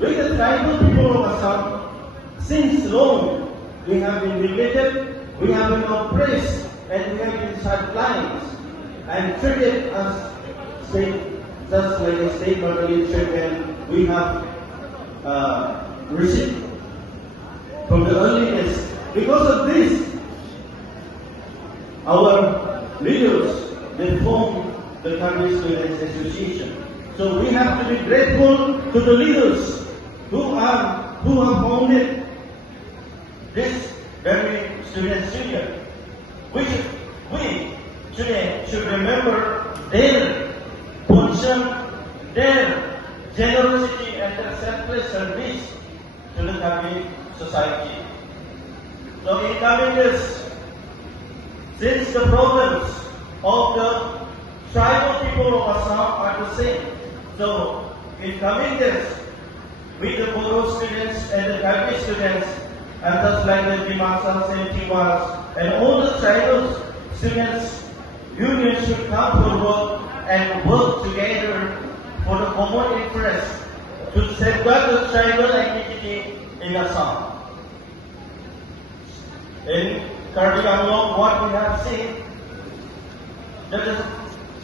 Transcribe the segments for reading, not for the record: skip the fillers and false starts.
with the tribal people of Assam, since long we have been neglected, we have been oppressed, and we have been sidelined and treated as state, just like a state minority treatment we have received from the early days. Because of this, our leaders, they formed the Country Students Association. So we have to be grateful to the leaders who have founded this very student union. We today should remember their function, their generosity, and their selfless service to the country society. So in coming years, since the problems of the tribal people of Assam are the same, so in coming years, with the Bodo students and the Karbi students, and just like the Dimasas and Tiwas, and all the tribal students, unions should come forward and work together for the common interest to safeguard the tribal identity in Assam. In Karbi Anglong, what we have seen, that is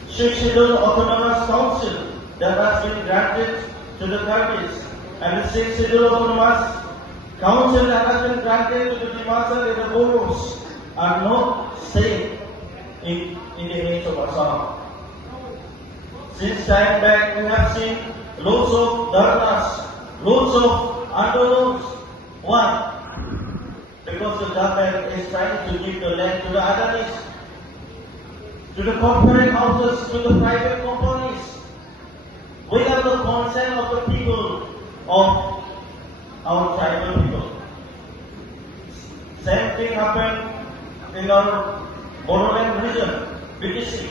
Scheduled Autonomous Council that has been granted to the Karbis, and the Scheduled Autonomous Council that has been granted to the Dimasas and the Bodos are not safe in the hands of Assam. Since time back, we have seen lots of dharnas, lots of andolans. Why? Because the government is trying to give the land to the Adanis, to the corporate houses, to the private companies, without the consent of the people of our tribal people. Same thing happened in our Bodoland region, BTC.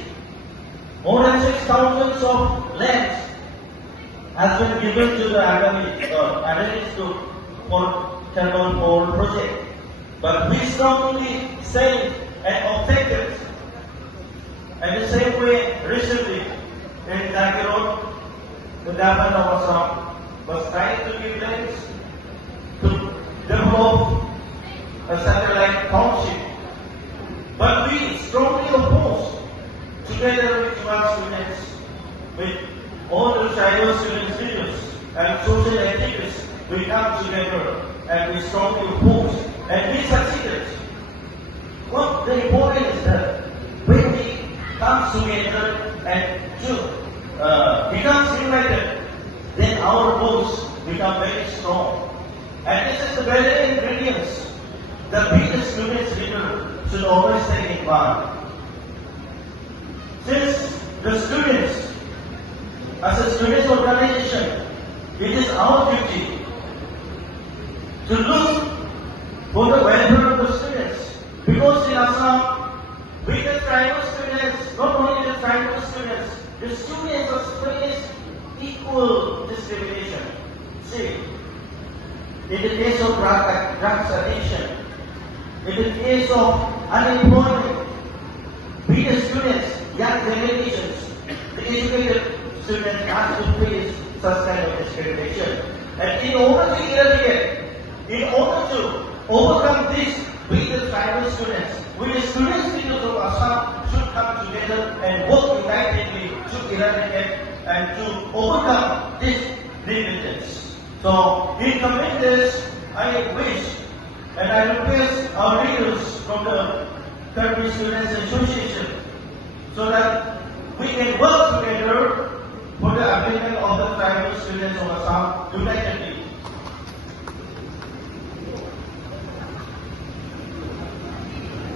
More than 6,000 of lands has been given to the Adanis for thermal power project. But we strongly say and objected. And the same way, recently, in Nagirod, the government of Assam was trying to give lands to develop a satellite township. But we strongly oppose, together with our students, with all the tribal students leaders and social activists, we come together and we strongly oppose, and we succeeded. What the important is that when we come together and becomes united, then our votes become very strong. And this is the very ingredients that we the students leader should always take in mind. Since the students, as a students organization, it is our duty to look for the welfare of the students. Because in Assam, with the tribal students, not only the tribal students, the students are faced equal discrimination. See, in the case of drug addiction, in the case of unemployment, we the students, young generations, the educated students have to face such kind of discrimination. And in order to eradicate, in order to overcome this, we the tribal students, we the students of Assam should come together and work unitedly to eradicate and to overcome this negligence. So, in coming this, I wish and I request our leaders from the Country Students Association so that we can work together for the upliftment of the tribal students of Assam unitedly.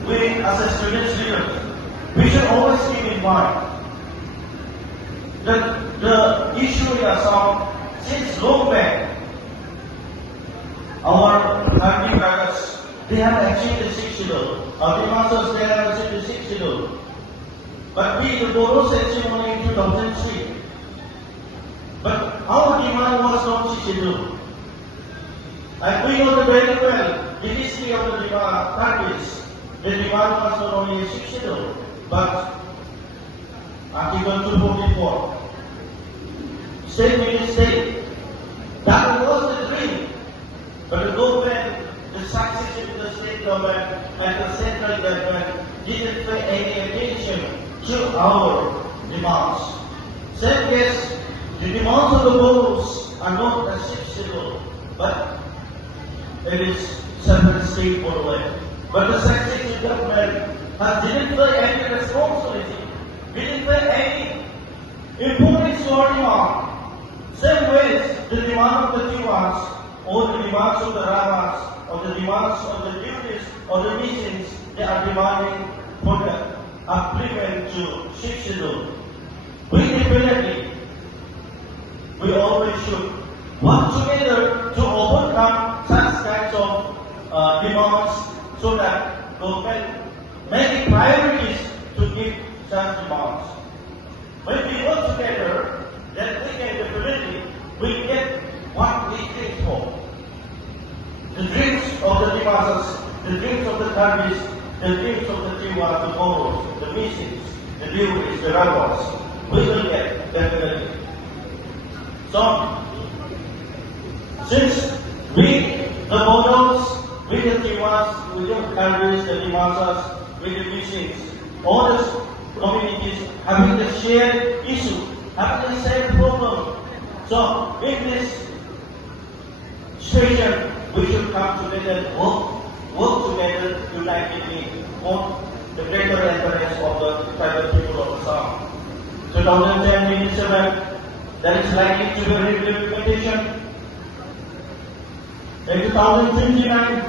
We, as a students leader, we should always keep in mind that the issue in Assam, since long back, our Bharati brothers, they have achieved the 6 schedule. Our Dimasas, they have achieved the 6 schedule. But we, the Bodos, achieved only in 2003. But our demand was not 6 schedule. And we know very well the history of the Karbis. The demand was not only a 6 schedule, but Article 244. State within state. That was But the government, the successive the state government and the central government didn't pay any attention to our demands. Same case, the demands of the voters are not acceptable, but it is separate state for life. But the successive government didn't pay any responsibility, didn't pay any importance to our demand. Same ways, the demand of the Tiwans, or the demands of the Ramas, or the demands of the duties or the missions, they are demanding for the upliftment to Sikh schedule. We definitely, we always should work together to overcome such kinds of demands so that government make priorities to give such demands. When we work together, then we can definitely will get what we think for. The dreams of the Tiwasas, the dreams of the Karbis, the dreams of the Tiwas, the Moros, the Missions, the Duris, the Rawas, we will get definitely. So, since we, the Moros, we the Tiwas, we the Karbis, the Tiwasas, we the Missions, all the communities having the shared issue, having the same problem. So, in this situation, we should come together, work together unitedly for the greater interest of the tribal people of Assam. 2010-27, there is likely to be a implementation. In 2029,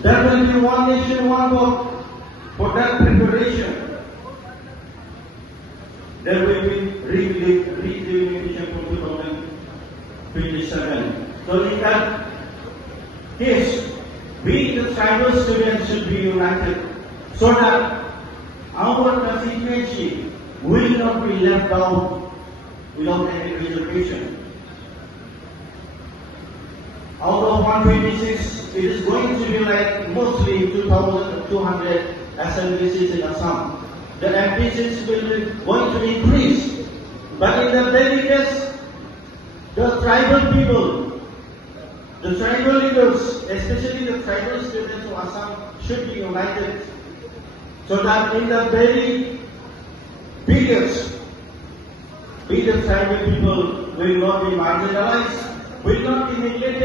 there will be one nation, one vote. For that preparation, there will be re-delimitation for 2027. So in that case, we the tribal students should be united so that our constituency will not be left out without any reservation. Out of 126, it is going to be like mostly 2,200 assembly seats in Assam. The MP seats will be going to increase. But in the very case, the tribal people, the tribal leaders, especially the tribal students of Assam, should be united so that in the very periods, we the tribal people will not be marginalized, will not be neglected.